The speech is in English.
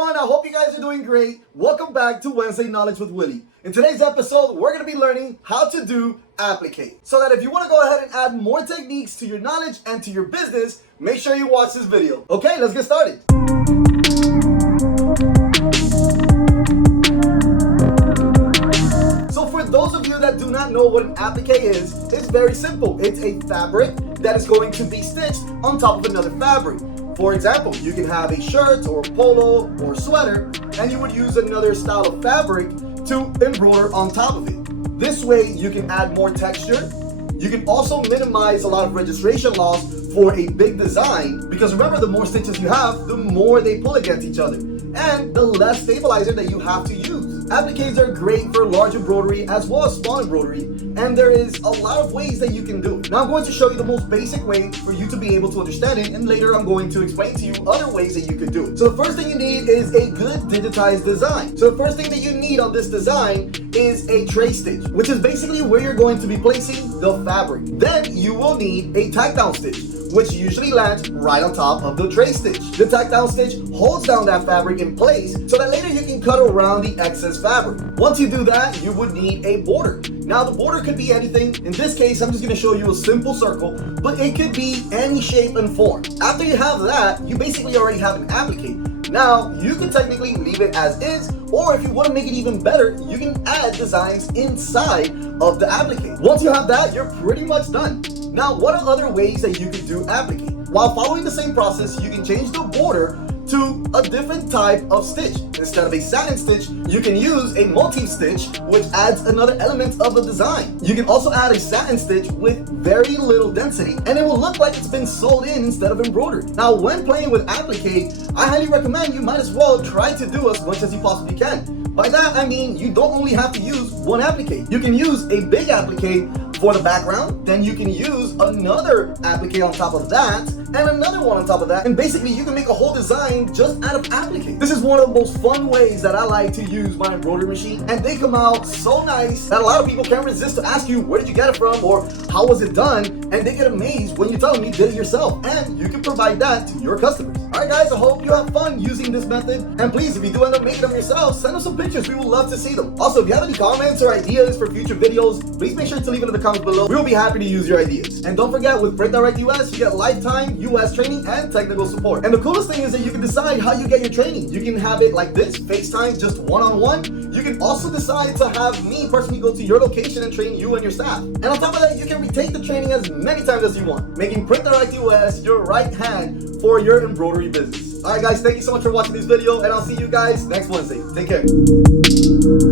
everyone, I hope you guys are doing great. Welcome back to Wednesday Knowledge with Willy. In today's episode, we're going to be learning how to do applique. So that if you want to go ahead and add more techniques to your knowledge and to your business, make sure you watch this video. Okay, let's get started. So for those of you that do not know what an applique is, it's very simple. It's a fabric that is going to be stitched on top of another fabric. For example, you can have a shirt or a polo or a sweater, and you would use another style of fabric to embroider on top of it. This way, you can add more texture. You can also minimize a lot of registration loss for a big design, because remember, the more stitches you have, the more they pull against each other, and the less stabilizer that you have to use. Appliques are great for large embroidery as well as small embroidery, and there is a lot of ways that you can do it. Now I'm going to show you the most basic way for you to be able to understand it, and later I'm going to explain to you other ways that you could do it. So the first thing you need is a good digitized design. So the first thing that you need on this design is a tray stitch, which is basically where you're going to be placing the fabric. Then you will need a tack down stitch, which usually lands right on top of the tray stitch. The tack down stitch holds down that fabric in place so that later you can cut around the excess fabric. Once you do that, you would need a border. Now the border could be anything. In this case, I'm just going to show you a simple circle, but it could be any shape and form. After you have that, you basically already have an applique. Now, you can technically leave it as is, or if you want to make it even better, you can add designs inside of the applique. Once you have that, you're pretty much done. Now, what are other ways that you can do applique? While following the same process, you can change the border to a different type of stitch. Instead of a satin stitch, you can use a motif stitch, which adds another element of the design. You can also add a satin stitch with very little density, and it will look like it's been sewed in instead of embroidered. Now, when playing with applique, I highly recommend you might as well try to do as much as you possibly can. By that, I mean you don't only have to use one applique. You can use a big applique for the background, then you can use another applique on top of that, and another one on top of that, and basically you can make a whole design just out of applique. This is one of the most fun ways that I like to use my embroidery machine, and they come out so nice that a lot of people can't resist to ask you, where did you get it from, or how was it done, and they get amazed when you tell them you did it yourself, and you can provide that to your customers. Alright guys, I hope you have fun using this method, and please, if you do end up making them yourself, send us some pictures. We would love to see them. Also, if you have any comments or ideas for future videos, please make sure to leave it in the comments below. We will be happy to use your ideas. And don't forget, with Print Direct US, you get lifetime US training and technical support. And the coolest thing is that you can decide how you get your training. You can have it like this, FaceTime, just one-on-one. You can also decide to have me personally go to your location and train you and your staff. And on top of that, you can retake the training as many times as you want, making Print Direct US your right hand for your embroidery business. Alright guys, thank you so much for watching this video, and I'll see you guys next Wednesday. Take care.